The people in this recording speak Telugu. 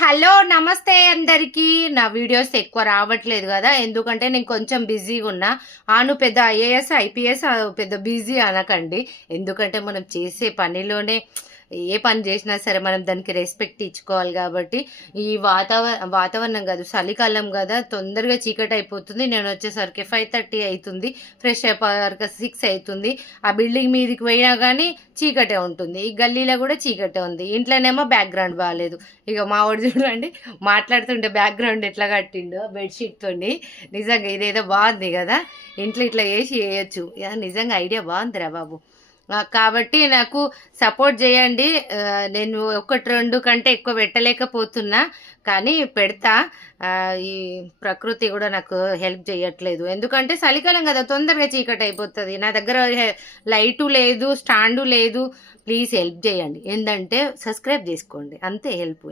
హలో నమస్తే అందరికీ. నా వీడియోస్ ఎక్కువ రావట్లేదు కదా, ఎందుకంటే నేను కొంచెం బిజీగా ఉన్నా. నువ్వు పెద్ద ఐఏఎస్ ఐపీఎస్ పెద్ద బిజీ అనకండి, ఎందుకంటే మనం చేసే పనిలోనే ఏ పని చేసినా సరే మనం దానికి రెస్పెక్ట్ ఇచ్చుకోవాలి. కాబట్టి ఈ వాతావరణం కాదు, చలికాలం కదా, తొందరగా చీకటి అయిపోతుంది. నేను వచ్చేసరికి 5:30 అవుతుంది, ఫ్రెష్ అయిపోయేసరికి 6 అవుతుంది. ఆ బిల్డింగ్ మీదకి పోయినా కానీ చీకటే ఉంటుంది, ఈ గల్లీలో కూడా చీకటే ఉంది. ఇంట్లోనేమో బ్యాక్గ్రౌండ్ బాగాలేదు. ఇక మా వాడు చూడండి మాట్లాడుతుంటే బ్యాక్గ్రౌండ్ ఎట్లా కట్టిండో బెడ్షీట్తో. నిజంగా ఇదేదో బాగుంది కదా, ఇంట్లో ఇట్లా వేసి వేయచ్చు. నిజంగా ఐడియా బాగుందిరా బాబు. కాబట్టి నాకు సపోర్ట్ చేయండి. నేను 1-2 కంటే ఎక్కువ పెట్టలేకపోతున్నా, కానీ పెడతా. ఈ ప్రకృతి కూడా నాకు హెల్ప్ చేయట్లేదు, ఎందుకంటే చలికాలం కదా, తొందరగా చీకటి అయిపోతుంది. నా దగ్గర లైటు లేదు, స్టాండు లేదు. ప్లీజ్ హెల్ప్ చేయండి. ఏంటంటే సబ్స్క్రైబ్ చేసుకోండి, అంతే హెల్ప్.